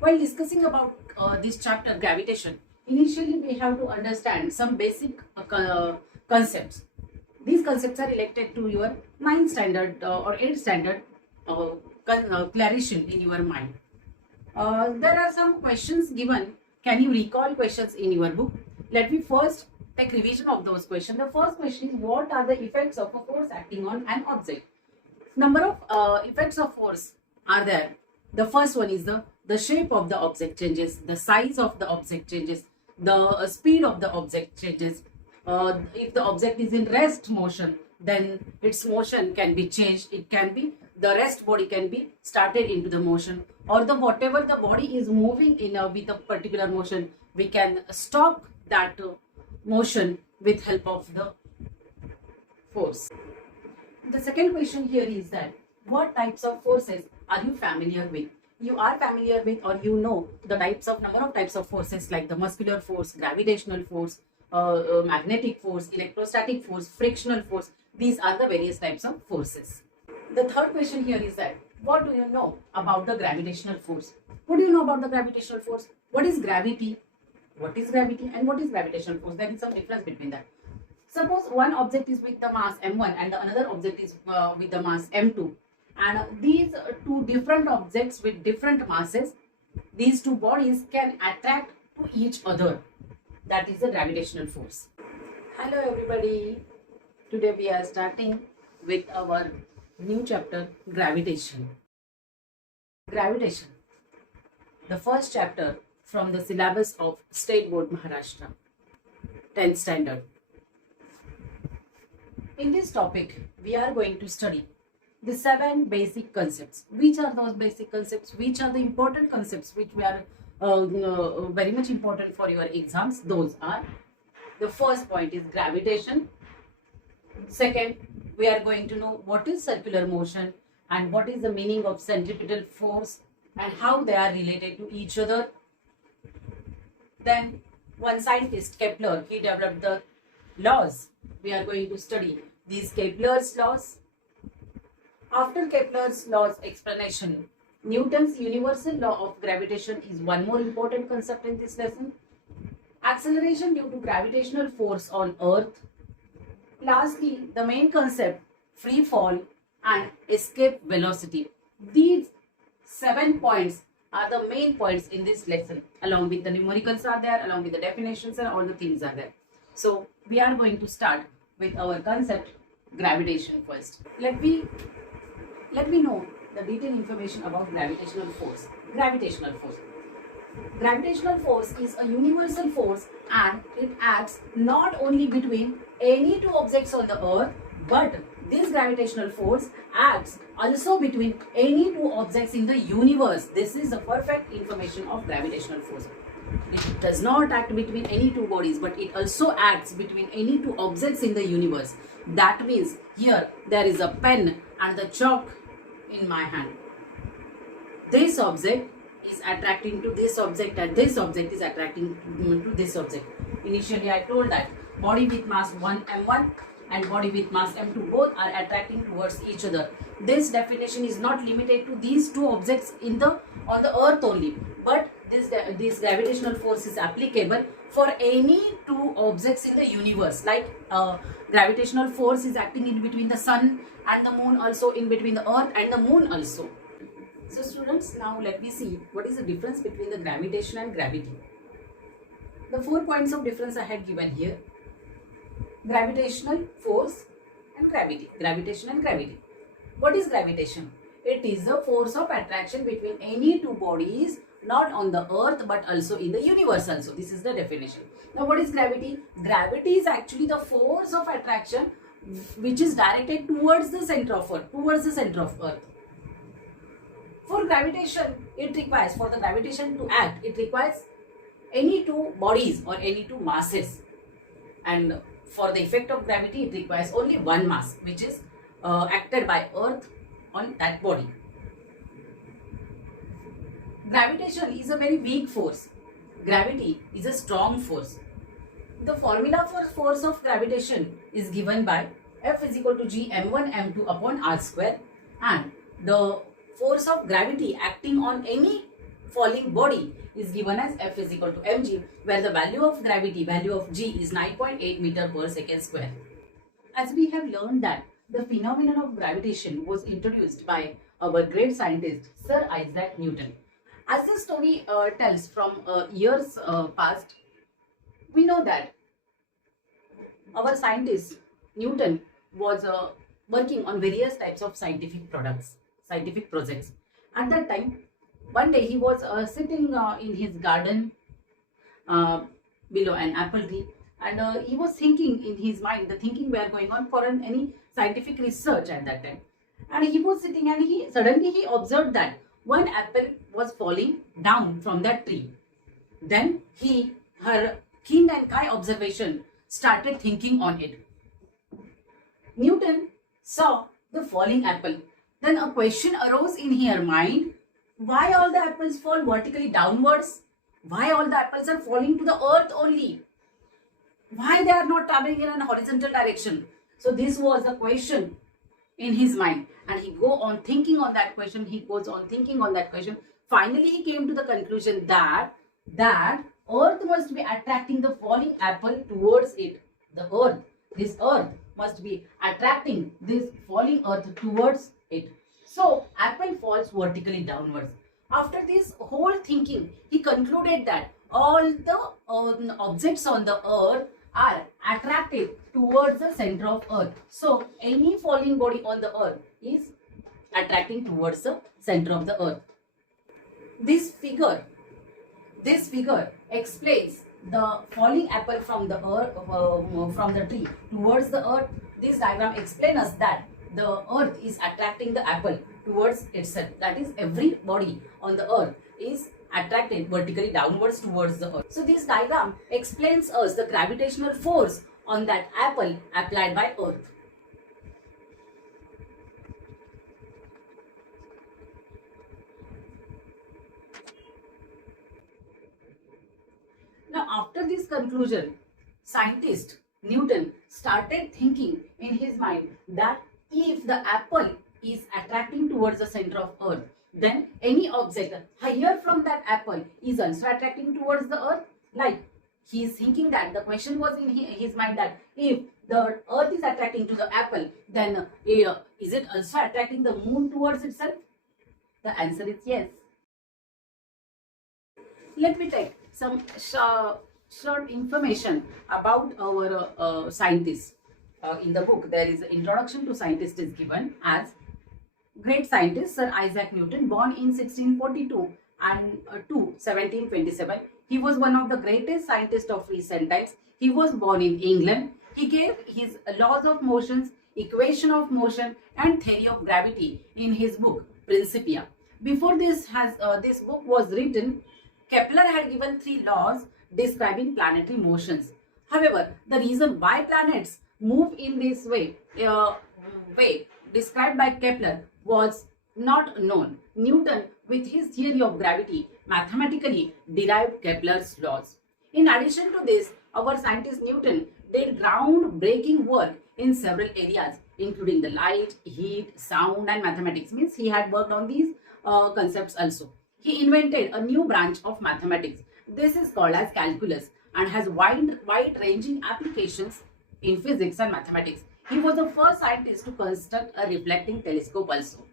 While discussing about this chapter, gravitation, initially we have to understand some basic concepts. These concepts are related to your 9th standard or 8th standard clarification in your mind. There are some questions given. Can you recall questions in your book? Let me first take revision of those questions. The first question is, what are the effects of a force acting on an object? Number of effects of force are there. The first one is the shape of the object changes, the size of the object changes, the speed of the object changes. If the object is in rest motion, then its motion can be changed. It can be the rest body can be started into the motion, or the whatever the body is moving in with a particular motion, we can stop that motion with help of the force. The second question here is that what types of forces are you familiar with? You are familiar with, or you know the number of types of forces like the muscular force, gravitational force, magnetic force, electrostatic force, frictional force. These are the various types of forces. The third question here is that what do you know about the gravitational force? What do you know about the gravitational force? What is gravity? What is gravity and what is gravitational force? There is some difference between that. Suppose one object is with the mass m1 and the another object is with the mass m2, and these two different objects with different masses, these two bodies can attract to each other. That is the gravitational force. Hello everybody. Today we are starting with our new chapter, gravitation. Gravitation, the first chapter from the syllabus of State Board Maharashtra, 10th standard. In this topic, we are going to study the 7 basic concepts. Which are those basic concepts? Which are the important concepts which we are very much important for your exams? Those are, the first point is gravitation. Second, we are going to know what is circular motion and what is the meaning of centripetal force and how they are related to each other. Then one scientist, Kepler, he developed the laws. We are going to study these Kepler's laws. After Kepler's laws explanation, Newton's universal law of gravitation is one more important concept in this lesson. Acceleration due to gravitational force on Earth. Lastly, the main concept, free fall and escape velocity. These 7 points are the main points in this lesson. Along with the numericals are there, along with the definitions, and all the things are there. So we are going to start with our concept, gravitation first. Let me know the detailed information about gravitational force. Gravitational force. Gravitational force is a universal force and it acts not only between any two objects on the earth, but this gravitational force acts also between any two objects in the universe. This is the perfect information of gravitational force. It does not act between any two bodies, but it also acts between any two objects in the universe. That means here there is a pen and the chalk in my hand. This object is attracting to this object and this object is attracting to this object. Initially I told that body with mass 1 m1 and body with mass m2 both are attracting towards each other. This definition is not limited to these two objects on the earth only, but this gravitational force is applicable for any two objects in the universe. Like gravitational force is acting in between the sun and the moon, also in between the earth and the moon also. So students, now let me see what is the difference between the gravitation and gravity. The 4 points of difference I had given here. Gravitational force and gravity. Gravitation and gravity. What is gravitation? It is the force of attraction between any two bodies, not on the earth but also in the universe also. This is the definition. Now what is gravity? Gravity is actually the force of attraction which is directed towards the center of earth. For gravitation, for the gravitation to act, it requires any two bodies or any two masses. And for the effect of gravity, it requires only one mass, which is acted by earth on that body. Gravitation is a very weak force. Gravity is a strong force. The formula for force of gravitation is given by F is equal to G m1 m2 upon r square, and the force of gravity acting on any falling body is given as F is equal to mg, where the value of gravity, value of g is 9.8 meter per second square. As we have learned that the phenomenon of gravitation was introduced by our great scientist Sir Isaac Newton. As the story tells from years past, we know that our scientist Newton was working on various types of scientific projects. At that time, one day he was sitting in his garden below an apple tree, and he was thinking in his mind, the thinking were going on for any scientific research at that time. And he was sitting, and he suddenly observed that one apple was falling down from that tree. Then her keen and eye observation started thinking on it. Newton saw the falling apple. Then a question arose in her mind: why all the apples fall vertically downwards? Why all the apples are falling to the earth only? Why they are not traveling in a horizontal direction? So this was the question in his mind, and he goes on thinking on that question. Finally, he came to the conclusion that earth must be attracting the falling apple towards it. This earth must be attracting this falling earth towards it. So apple falls vertically downwards. After this whole thinking, he concluded that all the objects on the earth are attracted towards the center of earth. So any falling body on the earth is attracting towards the center of the earth. This figure explains the falling apple from the earth, from the tree towards the earth. This diagram explains us that the earth is attracting the apple towards itself. That is, every body on the earth is attracted vertically downwards towards the earth. So this diagram explains us the gravitational force on that apple applied by earth. Now, after this conclusion, scientist Newton started thinking in his mind that if the apple is attracting towards the center of earth, then any object higher from that apple is also attracting towards the earth. Like, he is thinking that the question was in his mind that if the earth is attracting to the apple, then is it also attracting the moon towards itself? The answer is yes. Let me take some short information about our scientists. In the book, there is an introduction to scientist is given as great scientist Sir Isaac Newton, born in 1642 and to 1727. He was one of the greatest scientists of recent times. He was born in England. He gave his laws of motions, equation of motion, and theory of gravity in his book Principia. Before this book was written, Kepler had given 3 laws describing planetary motions. However, the reason why planets move in this way described by Kepler was not known. Newton, with his theory of gravity, mathematically derived Kepler's laws. In addition to this, our scientist Newton did groundbreaking work in several areas, including the light, heat, sound, and mathematics. Means he had worked on these concepts also. He invented a new branch of mathematics. This is called as calculus and has wide-ranging applications in physics and mathematics. He was the first scientist to construct a reflecting telescope also.